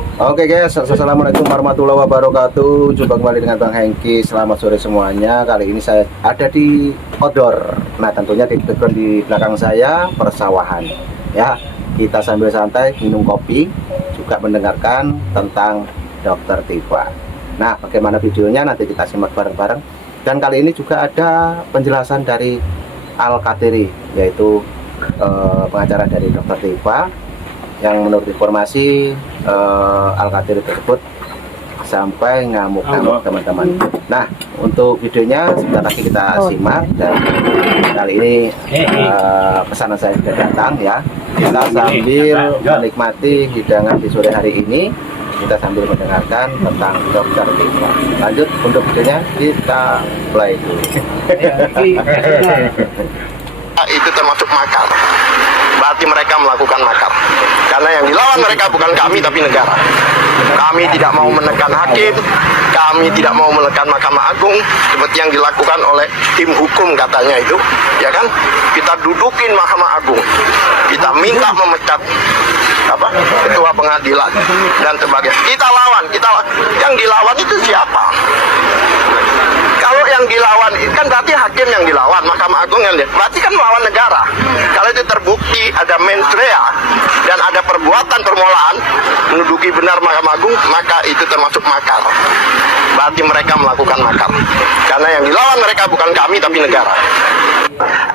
Oke guys, assalamualaikum warahmatullahi wabarakatuh. Jumpa kembali dengan Bang Hengki. Selamat sore semuanya. Kali ini saya ada di outdoor. Nah, tentunya di background di belakang saya persawahan. Ya, kita sambil santai minum kopi, juga mendengarkan tentang Dokter Tifa. Nah, bagaimana videonya nanti kita simak bareng-bareng. Dan kali ini juga ada penjelasan dari Al-Qatiri, yaitu pengacara dari Dokter Tifa, yang menurut informasi Al-Qatiri tersebut sampai ngamuk-ngamuk teman-teman. Nah, untuk videonya sebentar lagi kita simak. Dan kali ini pesanan saya sudah datang ya. Kita sambil menikmati hidangan di sore hari ini, kita sambil mendengarkan tentang Dokter Tifa. Lanjut untuk videonya, kita play dulu. Itu termasuk makar. Berarti mereka melakukan makar. Karena yang dilawan mereka bukan kami tapi negara. Kami tidak mau menekan hakim, kami tidak mau menekan Mahkamah Agung seperti yang dilakukan oleh tim hukum katanya itu, ya kan? Kita dudukin Mahkamah Agung, kita minta memecat ketua pengadilan dan sebagainya. Kita lawan, yang dilawan itu siapa? Kalau yang dilawan kan berarti hakim yang dilawan, Mahkamah Agung yang berarti kan melawan negara. Kalau itu terbukti ada mens rea dan ada perbuatan permulaan menduduki benar Mahkamah Agung, maka itu termasuk makar. Berarti mereka melakukan makar. Karena yang dilawan mereka bukan kami tapi negara.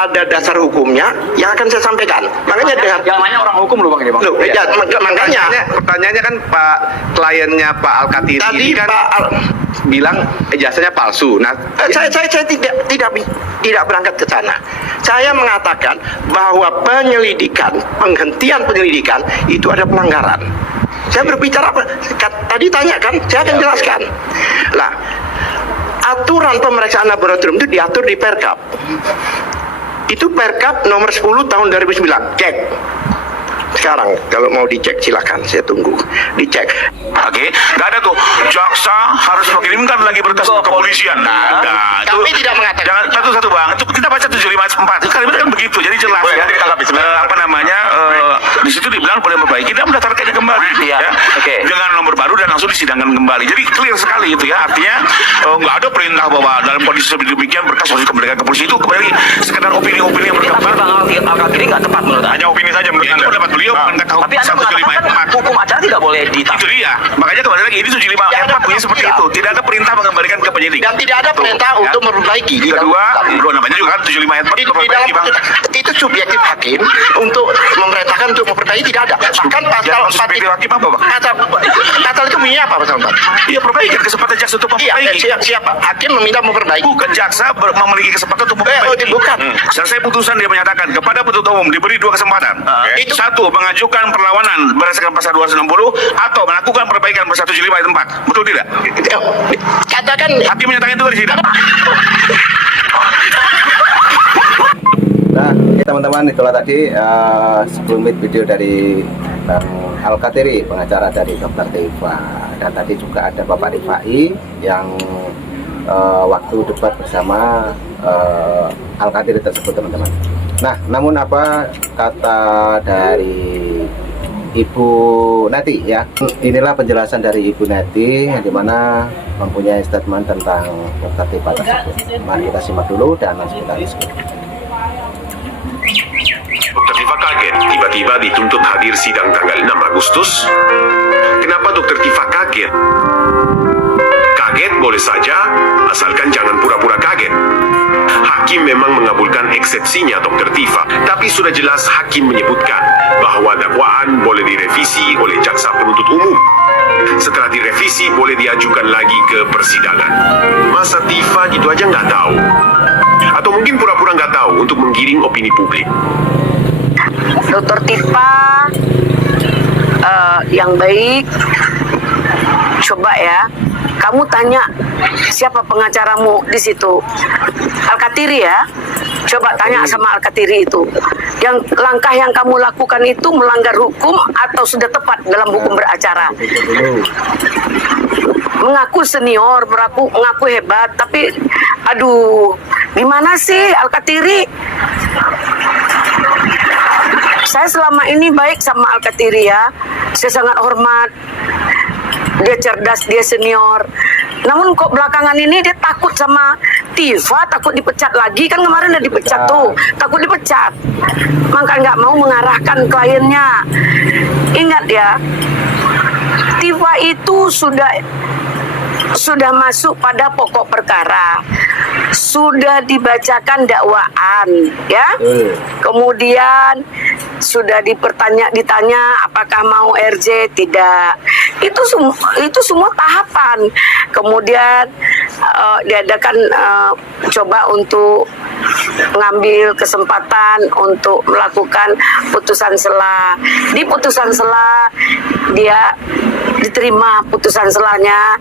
Ada dasar hukumnya yang akan saya sampaikan. Makanya dengan yang nanya orang hukum loh Bang ini Bang. Loh, ya, makanya pertanyaannya kan Pak kliennya Pak Al-Qatiri tadi ini kan Pak bilang ijazahnya palsu. Nah, saya tidak berangkat ke sana. Saya mengatakan bahwa penghentian penyelidikan itu ada pelanggaran. Saya berbicara tadi tanya kan, saya akan jelaskan. Lah, aturan pemeriksaan laboratorium itu diatur di Perkap. Itu Perkap nomor 10 tahun 2009. Cek. Sekarang kalau mau dicek silakan, saya tunggu dicek. Oke, nggak ada tuh. Jaksa harus mengirimkan lagi berkas ke kepolisian. Nggak ada. Kami tidak mengatakan. Jangan satu bang. Itu kita baca 754. Kalimat kan begitu. Jadi jelas ya. Di situ dibilang boleh memperbaiki dan mendaftarkannya kembali. Iya. Ya. Oke. Dengan nomor baru dan langsung disidangkan kembali. Jadi clear sekali itu ya. Artinya nggak ada perintah bahwa dalam kondisi seperti demikian berkas harus dikembalikan ke polisi. Itu kembali sekedar opini-opini yang Tapi berkembang. Bang Al-Qatiri nggak tepat menurut Anda. Hanya opini saja menurut Anda. Pendapat beliau mendekat Tapi Anda mengatakan kan hukum acara tidak boleh itu ditaati. dia. Makanya kembali lagi ini 75 ayat 4 bunyi seperti itu. Tidak ada perintah mengembalikan ke penyidik. Dan tidak ada perintah Ya. untuk memperbaiki. Kedua, namanya juga kan 75 ayat 4 Di dalam itu subjektif hakim untuk memerintahkan untuk memperbaiki tidak ada. Bahkan pasal 4 subjektif hakim apa, Bang? pasal itu bunyinya apa pasal 4? Iya, perbaikan kesempatan jaksa untuk Iya, memperbaiki. siapa? Hakim meminta memperbaiki. Bukan jaksa memiliki kesempatan untuk memperbaiki. bukan. Selesai putusan dia menyatakan kepada penuntut umum diberi dua kesempatan. Itu- Satu, mengajukan perlawanan berdasarkan pasal 260 atau melakukan perbaikan pasal 75 ayat 4. Betul tidak? Katakan Hakim menyatakan itu tidak. Nah, ini teman-teman, itulah tadi sebelum video dari Bang Al-Qatiri, pengacara dari Dokter Tifa. Dan tadi juga ada Bapak Rifai yang waktu debat bersama Al-Qatiri tersebut, teman-teman. Nah, namun apa kata dari Ibu Neti ya? Inilah penjelasan dari Ibu Neti yang dimana mempunyai statement tentang Dokter Tifa tersebut. Mari kita simak dulu dan langsung kita diskusi. Dokter Tifa kaget tiba-tiba dituntut hadir sidang tanggal 6 Agustus. Kenapa Dokter Tifa kaget? Kaget boleh saja, asalkan jangan pura-pura kaget. Hakim memang mengabulkan eksepsinya Dokter Tifa, tapi sudah jelas hakim menyebutkan bahwa dakwaan boleh direvisi oleh jaksa penuntut umum. Setelah direvisi boleh diajukan lagi ke persidangan. Masa Tifa gitu aja nggak tahu? Atau mungkin pura-pura nggak tahu untuk menggiring opini publik. Dokter Tifa yang baik, coba ya, kamu tanya siapa pengacaramu di situ, Al-Qatiri ya. Coba tanya sama Al-Qatiri itu, yang langkah yang kamu lakukan itu melanggar hukum atau sudah tepat dalam hukum beracara. Mengaku senior, mengaku hebat, tapi aduh, di mana sih Al-Qatiri? Saya selama ini baik sama Al-Qatiri ya. Saya sangat hormat. dia cerdas, dia senior. Namun kok belakangan ini dia takut sama Tifa, takut dipecat lagi. Kan kemarin udah dipecat tuh, takut dipecat. Maka nggak mau mengarahkan kliennya. Ingat ya, Tifa itu sudah masuk pada pokok perkara, sudah dibacakan dakwaan, ya. Kemudian sudah ditanya apakah mau RJ, tidak. Itu semua tahapan. Kemudian diadakan coba untuk mengambil kesempatan untuk melakukan putusan sela. Di putusan sela dia diterima putusan selanya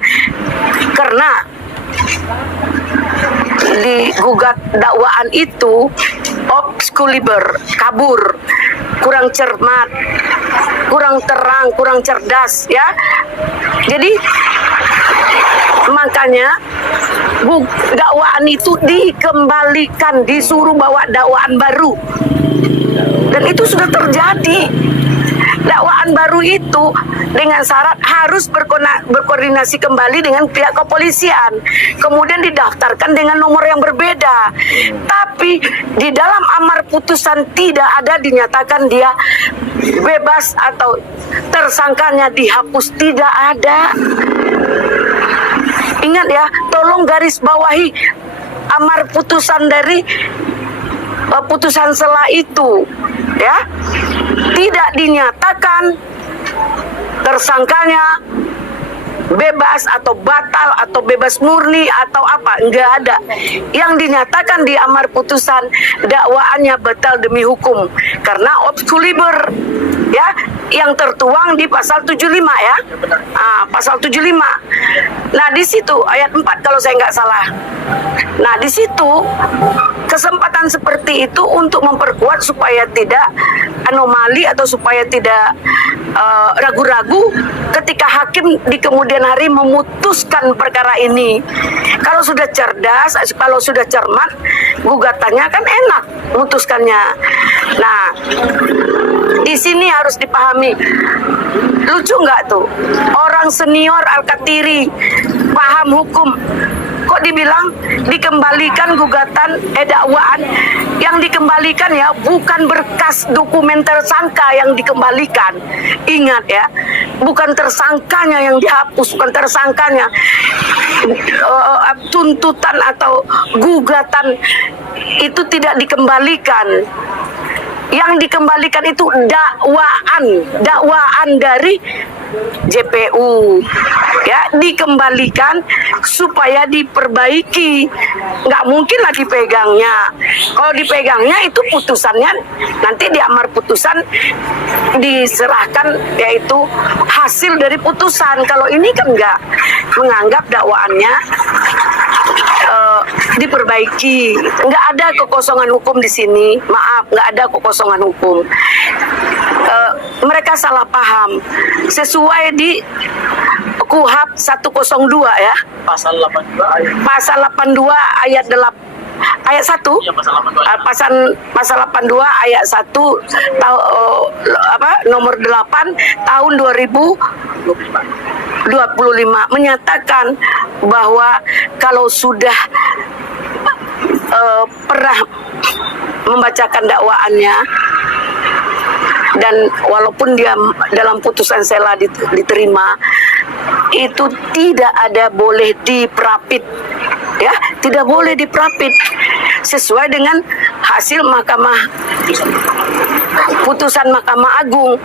karena digugat dakwaan itu obskuliber, kabur, kurang cermat, kurang terang, kurang cerdas, ya. Jadi makanya dakwaan itu dikembalikan, disuruh bawa dakwaan baru, dan itu sudah terjadi. Dakwaan baru itu dengan syarat harus berkoordinasi kembali dengan pihak kepolisian, kemudian didaftarkan dengan nomor yang berbeda. Tapi di dalam amar putusan tidak ada dinyatakan dia bebas atau tersangkanya dihapus, tidak ada. Ingat ya, tolong garis bawahi amar putusan dari putusan sela itu, ya. Tidak dinyatakan tersangkanya bebas atau batal atau bebas murni atau apa, enggak ada. Yang dinyatakan di amar putusan dakwaannya batal demi hukum karena obskuliber, ya, yang tertuang di pasal 75, ya. Pasal 75. Nah, di situ ayat 4 kalau saya nggak salah. Nah, di situ kesempatan seperti itu untuk memperkuat supaya tidak anomali atau supaya tidak ragu-ragu ketika hakim di kemudian hari memutuskan perkara ini. Kalau sudah cerdas, kalau sudah cermat, gugatannya kan enak memutuskannya. Nah, di sini harus dipahami. Lucu nggak tuh? Orang senior Al-Katiri, paham hukum, kok dibilang dikembalikan gugatan dakwaan. Yang dikembalikan ya bukan berkas dokumen tersangka yang dikembalikan. Ingat ya, bukan tersangkanya yang dihapus, bukan tersangkanya. Tuntutan atau gugatan itu tidak dikembalikan. Yang dikembalikan itu dakwaan dari JPU, ya, dikembalikan supaya diperbaiki. Nggak mungkin lah dipegangnya. Kalau dipegangnya itu putusannya nanti di amar putusan diserahkan, yaitu hasil dari putusan. Kalau ini kan nggak, menganggap dakwaannya diperbaiki. Nggak ada kekosongan hukum di sini. Maaf, nggak ada kekosongan hukum. Mereka salah paham. Sesuai di KUHP 102, ya. Pasal 82 Pasal 82 ayat 1. Ya, pasal 82. Pasal 82 ayat 1 nomor 8 tahun 2025 menyatakan bahwa kalau sudah pernah membacakan dakwaannya dan walaupun dia dalam putusan sela diterima, itu tidak ada boleh diprapit, ya, tidak boleh diprapit sesuai dengan hasil putusan Mahkamah Agung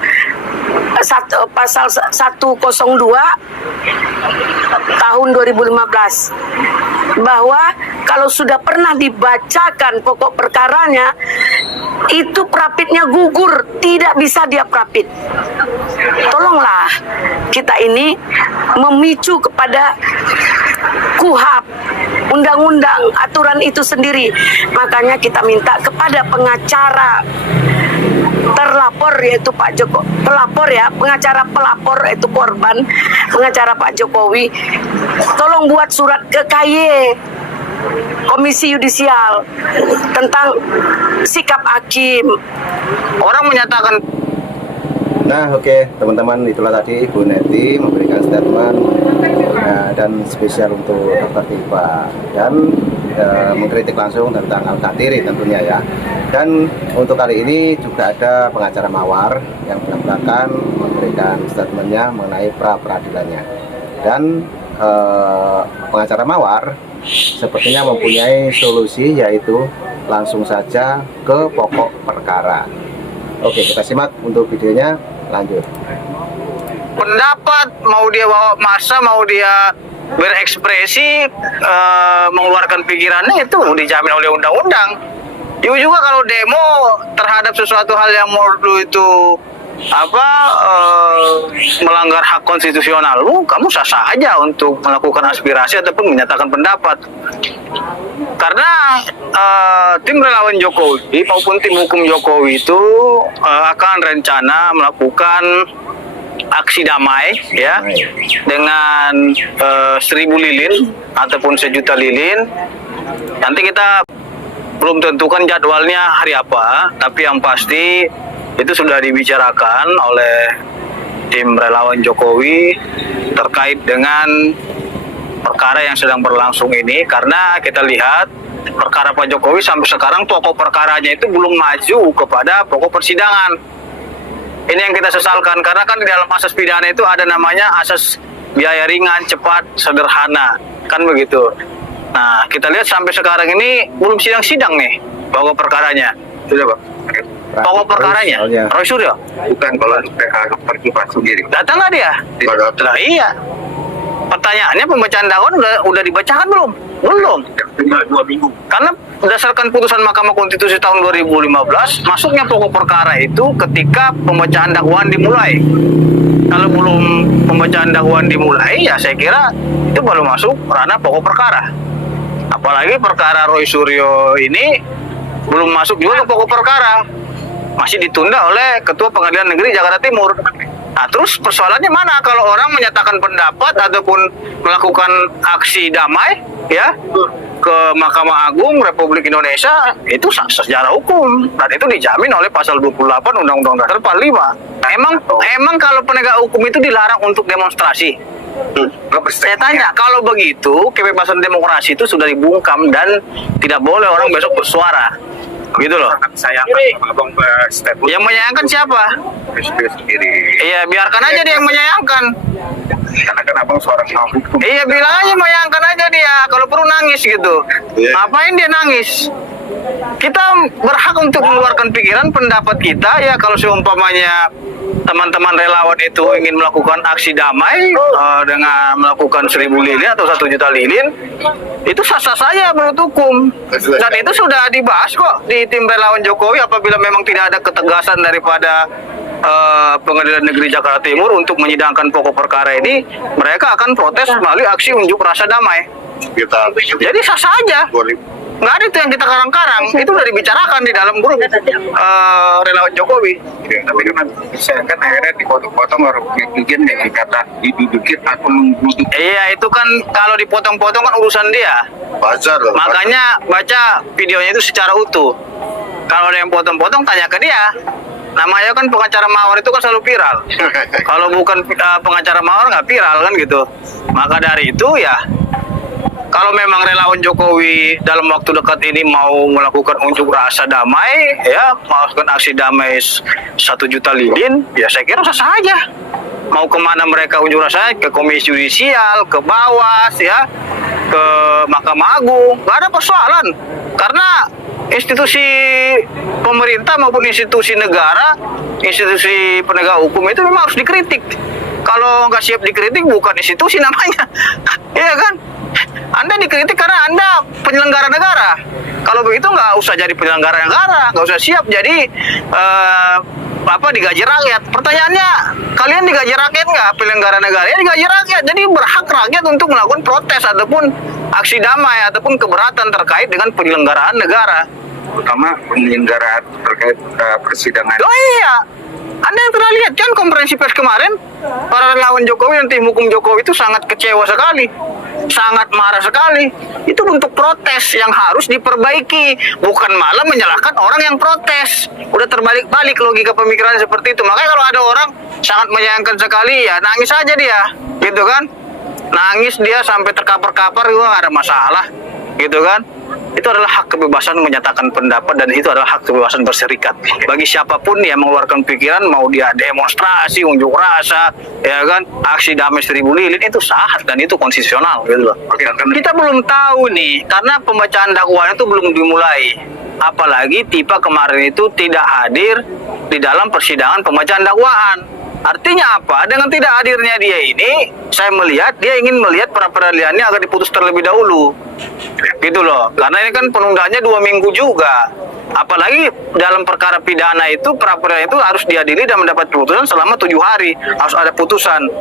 pasal 102 tahun 2015, bahwa kalau sudah pernah dibacakan pokok perkaranya itu prapitnya gugur, tidak bisa dia prapit. Tolonglah kita ini memicu kepada KUHP, undang-undang, aturan itu sendiri. Makanya kita minta kepada pengacara terlapor, yaitu Pak Joko, pelapor ya, pengacara pelapor yaitu korban, pengacara Pak Jokowi, tolong buat surat ke KY Komisi Yudisial tentang sikap hakim. Orang menyatakan Nah, oke, teman-teman, itulah tadi Ibu Neti memberikan statement dan spesial untuk Dr. Tifa dan mengkritik langsung tentang Al-Katiri tentunya ya. Dan untuk kali ini juga ada pengacara Mawar yang belak-belakan memberikan statementnya mengenai pra-peradilannya. Dan pengacara Mawar sepertinya mempunyai solusi, yaitu langsung saja ke pokok perkara. Oke, kita simak untuk videonya, lanjut. Pendapat, mau dia bawa masa, mau dia berekspresi, mengeluarkan pikirannya, itu dijamin oleh undang-undang. Itu juga kalau demo terhadap sesuatu hal yang menurut lu itu melanggar hak konstitusional lu, kamu sah-sah aja untuk melakukan aspirasi ataupun menyatakan pendapat. Karena tim relawan Jokowi maupun tim hukum Jokowi itu akan rencana melakukan aksi damai ya dengan 1000 lilin ataupun 1 juta lilin. Nanti kita belum tentukan jadwalnya hari apa, tapi yang pasti itu sudah dibicarakan oleh tim relawan Jokowi terkait dengan perkara yang sedang berlangsung ini. Karena kita lihat perkara Pak Jokowi sampai sekarang pokok perkaranya itu belum maju kepada pokok persidangan. Ini yang kita sesalkan, karena kan di dalam asas pidana itu ada namanya asas biaya ringan, cepat, sederhana, kan begitu. Nah, kita lihat sampai sekarang ini belum sidang-sidang nih pokok perkaranya. Sudah, Pak. Pokok perkaranya, Roy Suryo? Bukan, kalau Dr. Tifa sendiri. Datang nggak dia? Nah, iya. Pertanyaannya, pembacaan dakwaan udah dibacakan belum? Belum. Tinggal 2 minggu. Karena berdasarkan putusan Mahkamah Konstitusi tahun 2015, masuknya pokok perkara itu ketika pembacaan dakwaan dimulai. Kalau belum pembacaan dakwaan dimulai, ya saya kira itu baru masuk ranah pokok perkara. Apalagi perkara Roy Suryo ini belum masuk juga ke pokok perkara. Masih ditunda oleh Ketua Pengadilan Negeri Jakarta Timur. Nah, terus persoalannya mana kalau orang menyatakan pendapat ataupun melakukan aksi damai ya ke Mahkamah Agung Republik Indonesia, itu sah secara hukum dan itu dijamin oleh pasal 28 Undang-Undang Dasar 45. Nah, emang kalau penegak hukum itu dilarang untuk demonstrasi? Saya tanya, kalau begitu kebebasan demokrasi itu sudah dibungkam dan tidak boleh orang besok bersuara. Gitu loh. Yang menyayangkan siapa? Iya, biarkan aja dia yang menyayangkan. Karena kan abang seorang hukum. Iya, bilang aja menyayangkan aja dia. Kalau perlu nangis gitu. Ngapain dia nangis? Kita berhak untuk mengeluarkan pikiran, pendapat kita ya. Kalau seumpamanya teman-teman relawan itu ingin melakukan aksi damai dengan melakukan 1000 lilin atau 1 juta lilin, itu sah-sah saja menurut hukum. Dan itu sudah dibahas kok di tim relawan Jokowi. Apabila memang tidak ada ketegasan daripada Pengadilan Negeri Jakarta Timur untuk menyidangkan pokok perkara ini, mereka akan protes melalui aksi unjuk rasa damai. Jadi sah-sah aja. Nggak ada itu yang kita karang-karang, itu udah dibicarakan di dalam grup relawan Jokowi. Tapi kan akhirnya dipotong-potong orang bikin kata didudukin atau menggeruduk. Iya, itu kan kalau dipotong-potong kan urusan dia. Makanya baca videonya itu secara utuh. Kalau ada yang potong-potong, tanya ke dia. Namanya kan pengacara Mawar itu kan selalu viral. Kalau bukan pengacara Mawar nggak viral kan gitu. Maka dari itu ya, kalau memang relawan Jokowi dalam waktu dekat ini mau melakukan unjuk rasa damai, ya melakukan aksi damai 1 juta lilin, ya saya kira sah aja. Mau kemana mereka unjuk rasa? Ke Komisi Yudisial, ke Bawas, ya, ke Mahkamah Agung, nggak ada persoalan. Karena institusi pemerintah maupun institusi negara, institusi penegak hukum itu memang harus dikritik. Kalau nggak siap dikritik, bukan institusi namanya, iya kan? Anda dikritik karena Anda penyelenggara negara. Kalau begitu nggak usah jadi penyelenggara negara, nggak usah siap jadi digaji rakyat. Pertanyaannya, kalian digaji rakyat nggak? Penyelenggara negara ya digaji rakyat. Jadi berhak rakyat untuk melakukan protes ataupun aksi damai ataupun keberatan terkait dengan penyelenggaraan negara. Terutama penyelenggaraan terkait persidangan. Oh iya, Anda Saya pernah lihat kan konferensi pers kemarin, para relawan Jokowi dan tim hukum Jokowi itu sangat kecewa sekali, sangat marah sekali. Itu bentuk protes yang harus diperbaiki, bukan malah menyalahkan orang yang protes. Udah terbalik-balik logika pemikiran seperti itu. Makanya kalau ada orang sangat menyayangkan sekali, ya nangis aja dia, gitu kan? Nangis dia sampai terkapar-kapar juga nggak ada masalah, gitu kan? Itu adalah hak kebebasan menyatakan pendapat dan itu adalah hak kebebasan berserikat. Bagi siapapun yang mengeluarkan pikiran, mau dia demonstrasi, unjuk rasa, ya kan, aksi damai 1000 lilin, itu sah dan itu konstitusional, gitu loh. Kita belum tahu nih, karena pembacaan dakwaan itu belum dimulai. Apalagi Tifa kemarin itu tidak hadir di dalam persidangan pembacaan dakwaan. Artinya apa? Dengan tidak hadirnya dia ini, saya melihat dia ingin melihat pra-peradilannya agar diputus terlebih dahulu. Gitu loh. Karena ini kan penundaannya 2 minggu juga. Apalagi dalam perkara pidana itu pra-peradilan itu harus diadili dan mendapat putusan selama 7 hari. Harus ada putusan.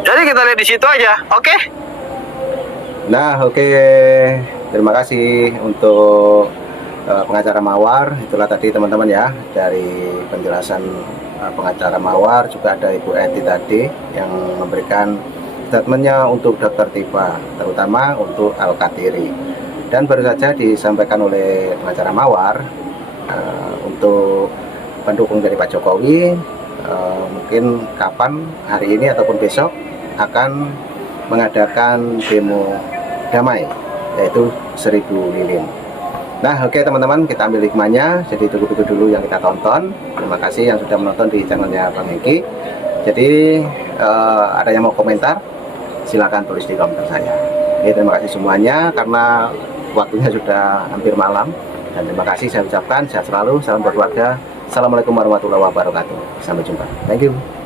Jadi kita lihat di situ aja. Oke? Nah, oke. Terima kasih untuk pengacara Mawar. Itulah tadi teman-teman ya, dari penjelasan pengacara Mawar. Juga ada Ibu Eti tadi yang memberikan statementnya untuk Dr. Tifa, terutama untuk Al-Katiri. Dan baru saja disampaikan oleh pengacara Mawar untuk pendukung dari Pak Jokowi, mungkin kapan, hari ini ataupun besok akan mengadakan demo damai, yaitu 1000 lilin. Nah, oke teman-teman, kita ambil hikmahnya. Jadi itu dulu yang kita tonton. Terima kasih yang sudah menonton di channelnya Bang Hengki. Jadi ada yang mau komentar, silakan tulis di komentar saya. Terima kasih semuanya karena waktunya sudah hampir malam. Dan terima kasih saya ucapkan, sehat selalu, salam berkeluarga. Assalamualaikum warahmatullahi wabarakatuh. Sampai jumpa. Thank you.